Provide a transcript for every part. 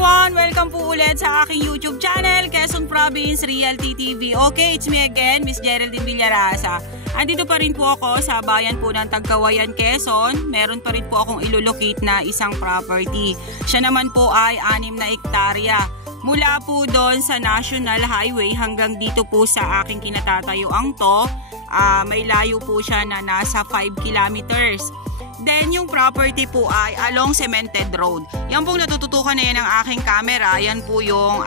everyone! Welcome po ulit sa aking YouTube channel, Quezon Province Realty TV. Okay, it's me again, Miss Geraldine Villarasa. Andito pa rin po ako sa bayan po ng Tagkawayan, Quezon. Meron pa rin po akong ilulocate na isang property. Siya naman po ay 6 na hektarya. Mula po doon sa National Highway hanggang dito po sa aking kinatatayuang to, may layo po siya na nasa 5 kilometers. Then, yung property po ay along cemented road. Yan pong natututukan na yan ng aking camera. Yan po yung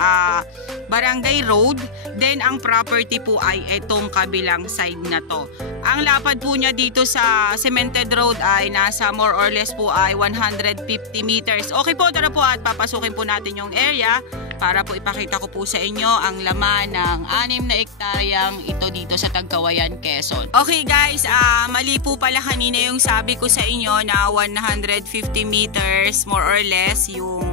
barangay road. Then, ang property po ay itong kabilang side na to. Ang lapad po niya dito sa cemented road ay nasa more or less po ay 150 meters. Okay po, tara po at papasukin po natin yung area para po ipakita ko po sa inyo ang laman ng 6 na hektaryang ito dito sa Tagkawayan, Quezon. Okay guys, mali po pala kanina yung sabi ko sa inyo na 150 meters more or less yung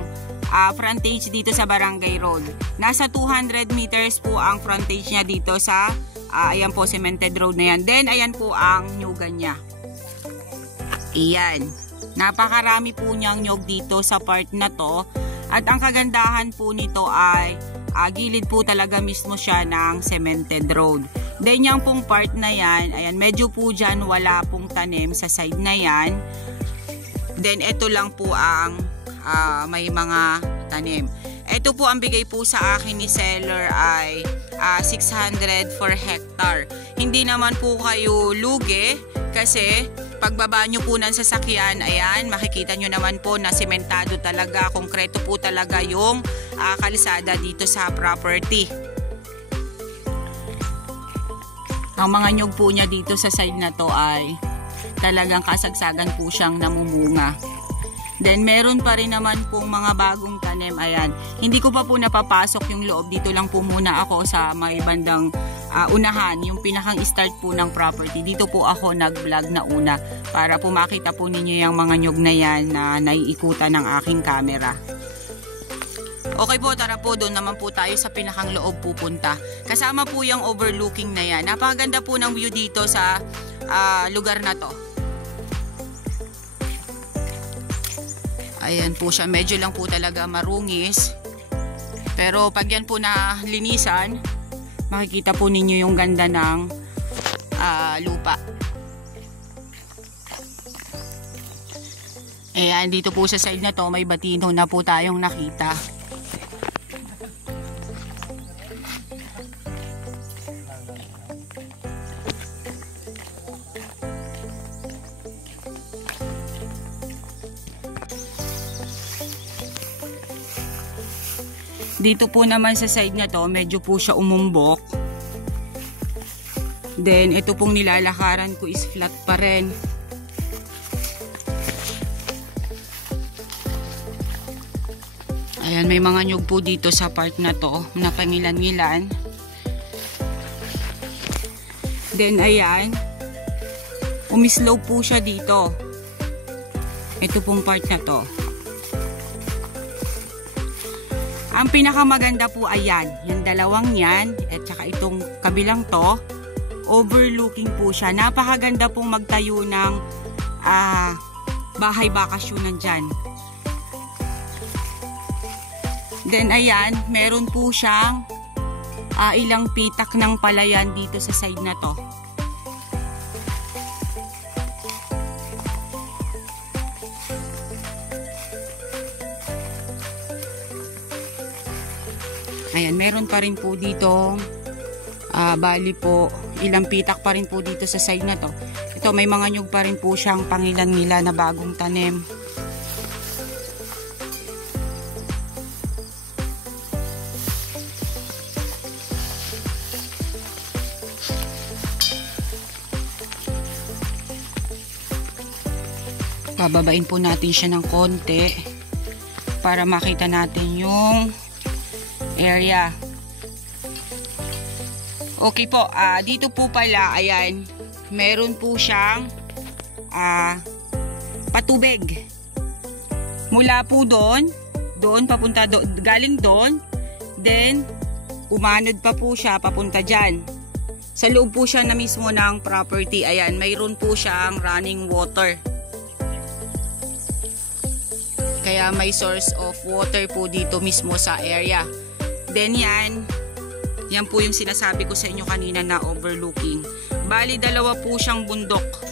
frontage dito sa barangay road. Nasa 200 meters po ang frontage niya dito sa ayan po, cemented road na yan. Then ayan po ang nyugan niya. Iyan. Napakarami po niyang nyug dito sa part na to. At ang kagandahan po nito ay gilid po talaga mismo siya ng cemented road. Then yung pong part na yan, ayan, medyo po dyan wala pong tanim sa side na yan. Then ito lang po ang may mga tanim. Ito po ang bigay po sa akin ni seller ay 600 per hectare. Hindi naman po kayo lugi kasi pagbaba nyo po ng sasakyan, ayan, makikita nyo naman po na sementado talaga, konkreto po talaga yung kalsada dito sa property. Ang mga nyug po niya dito sa side na to ay talagang kasagsagan po siyang namumunga. Then meron pa rin naman pong mga bagong tanim, ayan. Hindi ko pa po napapasok yung loob, dito lang po muna ako sa may bandang unahan, yung pinakang start po ng property. Dito po ako nag-vlog na una para po makita po ninyo yung mga nyug na yan na naiikutan ng aking camera. Okay po, tara po, doon naman po tayo sa pinakang loob pupunta. Kasama po yung overlooking na yan. Napakaganda po ng view dito sa lugar na to. Ayan po siya, medyo lang po talaga marungis. Pero pag yan po na linisan, makikita po ninyo yung ganda ng lupa. Ayan, dito po sa side na to, may batino na po tayong nakita. Dito po naman sa side na to, medyo po siya umumbok. Then, ito pong nilalakaran ko is flat pa rin. Ayan, may mga nyug po dito sa part na to, na pangilan-ngilan. Then, ayan, umislow po siya dito. Ito pong part na to. Ang pinakamaganda po ayan, yung dalawang yan, at saka itong kabilang to, overlooking po siya. Napakaganda pong magtayo ng bahay bakasyonan dyan. Then ayan, meron po siyang ilang pitak ng palayan dito sa side na to. Ayan, meron pa rin po dito, bali po, ilang pitak pa rin po dito sa side na to. Ito, may mga nyug pa rin po siyang pangilan-ngilan na bagong tanim. Bababain po natin siya ng konti para makita natin yung area. Okay po, dito po pala, ayan, meron po siyang patubig. Mula po doon papunta doon, galing doon, then umanod pa po siya papunta dyan. Sa loob po siya na mismo ng property, ayan, mayroon po siyang running water. Kaya Kaya may source of water po dito mismo sa area. Then yan po yung sinasabi ko sa inyo kanina na overlooking. Bali, dalawa po siyang bundok.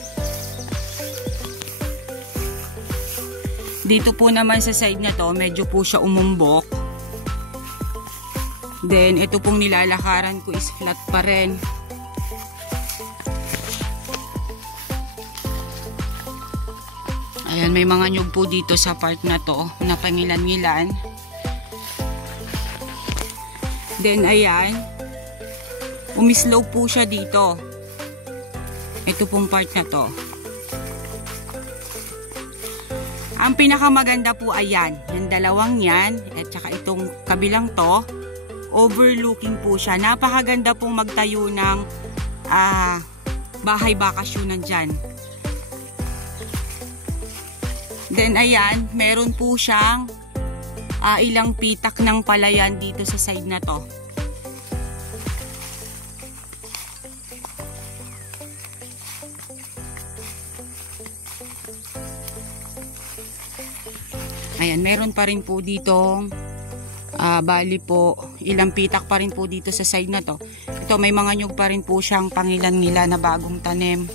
Dito po naman sa side na to, medyo po siya umumbok. Then, ito pong nilalakaran ko is flat pa rin. Ayan, may mga nyug po dito sa part na to, na pangilan-ngilan. Then, ayan, umislope po siya dito. Ito pong part na to. Ang pinakamaganda po ayan, yung dalawang yan, at saka itong kabilang to, overlooking po siya. Napakaganda pong magtayo ng bahay bakasyonan dyan. Then ayan, meron po siyang ilang pitak ng palayan dito sa side na to. Ayan, meron pa rin po dito, bali po, ilang pitak pa rin po dito sa side na to. Ito, may mga nyug pa rin po siyang pangilan-ngila na bagong tanim.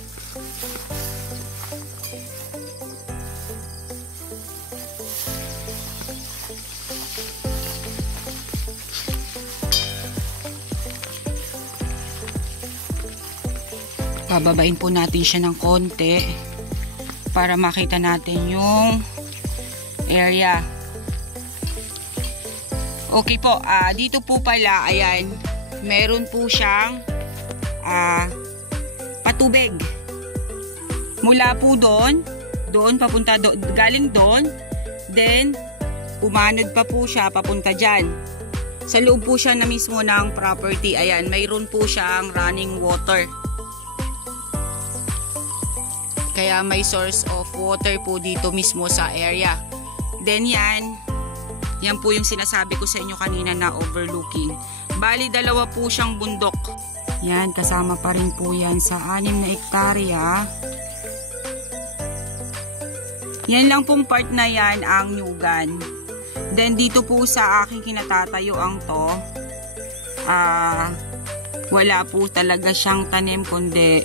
Bababain po natin siya ng konti para makita natin yung area. Okay po, dito po pala, ayan, meron po siyang patubig. Mula po doon papunta doon, galing doon, then umanod pa po siya papunta dyan. Sa loob po siya na mismo ng property, ayan, mayroon po siyang running water. Kaya may source of water po dito mismo sa area. Then yan po yung sinasabi ko sa inyo kanina na overlooking. Bali, dalawa po siyang bundok. Yan, kasama pa rin po yan sa 6 na hektarya. Yan lang pong part na yan ang nyugan. Then dito po sa aking kinatatayuan ang to, wala po talaga siyang tanim kundi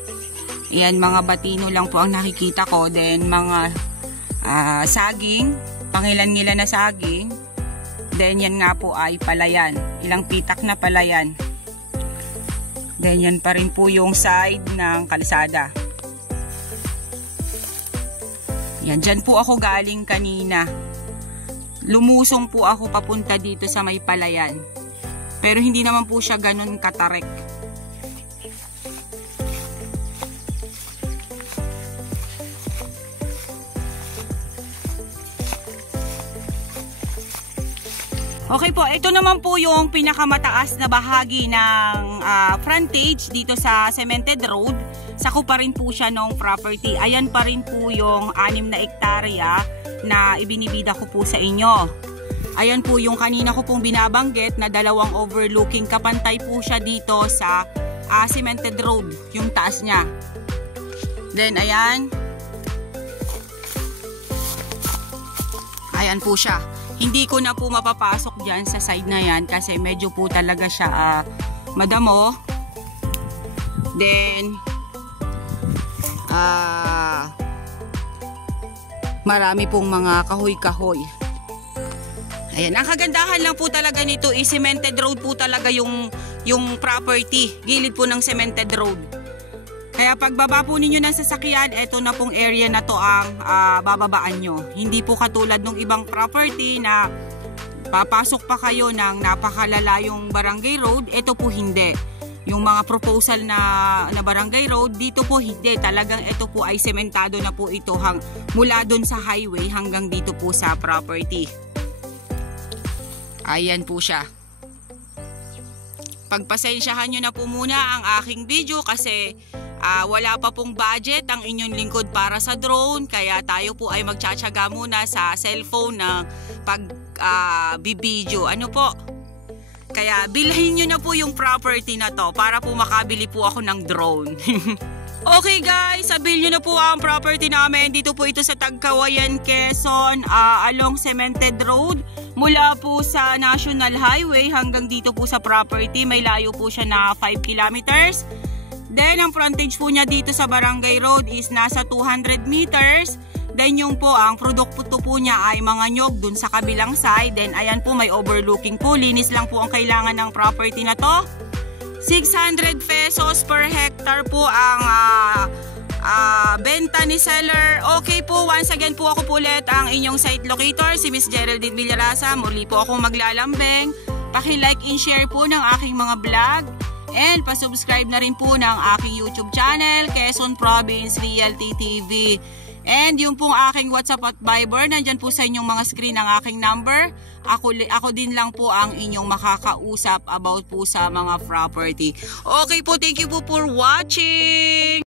yan, mga batino lang po ang nakikita ko. Then mga saging, pangilan-ngilan na saging. Then yan nga po ay palayan, ilang pitak na palayan. Then yan pa rin po yung side ng kalsada. Yan, dyan po ako galing kanina. Lumusong po ako papunta dito sa may palayan. Pero hindi naman po siya ganun katarek. Okay po, ito naman po yung pinakamataas na bahagi ng frontage dito sa cemented road. Sako pa rin po siya ng property. Ayan pa rin po yung 6 na hektarya na ibinibida ko po sa inyo. Ayan po yung kanina ko pong binabanggit na dalawang overlooking. Kapantay po siya dito sa cemented road, yung taas niya. Then ayan. Ayan po siya. Hindi ko na po mapapasok dyan sa side na yan kasi medyo po talaga siya madamo. Then marami pong mga kahoy-kahoy. Ayan, ang kagandahan lang po talaga nito is cemented road po talaga yung property. Gilid po ng cemented road. Kaya pagbaba po ninyo ng sasakyan, eto na pong area na to ang bababaan nyo. Hindi po katulad ng ibang property na papasok pa kayo ng napakalalayong barangay road. Ito po hindi. Yung mga proposal na barangay road, dito po hindi. Talagang ito po ay sementado na po ito mula doon sa highway hanggang dito po sa property. Ayan po siya. Pagpasensyahan nyo na po muna ang aking video kasi wala pa pong budget ang inyong lingkod para sa drone. Kaya tayo po ay magtsatsaga muna sa cellphone na pagbibideo. Ano po? Kaya bilhin nyo na po yung property na to para po makabili po ako ng drone. Okay guys, sabihin nyo na po ang property namin. Dito po ito sa Tagkawayan, Quezon, along Cemented Road. Mula po sa National Highway hanggang dito po sa property. May layo po siya na 5 kilometers. Then ang frontage po niya dito sa Barangay Road is nasa 200 meters. Then yung po ang produkto po niya ay mga nyog dun sa kabilang side. Then ayan po, may overlooking po. Linis lang po ang kailangan ng property na to. 600 pesos per hectare po ang benta ni seller. Okay po, once again po ako po ulit ang inyong site locator, si Miss Geraldine Villarasa. Muli po akong maglalambing. Paki-like and share po ng aking mga vlog. And pa-subscribe na rin po ng aking YouTube channel, Quezon Province Realty TV. And yung pong aking WhatsApp at Viber, nandyan po sa inyong mga screen ang aking number. Ako din lang po ang inyong makakausap about po sa mga property. Okay po, thank you po for watching!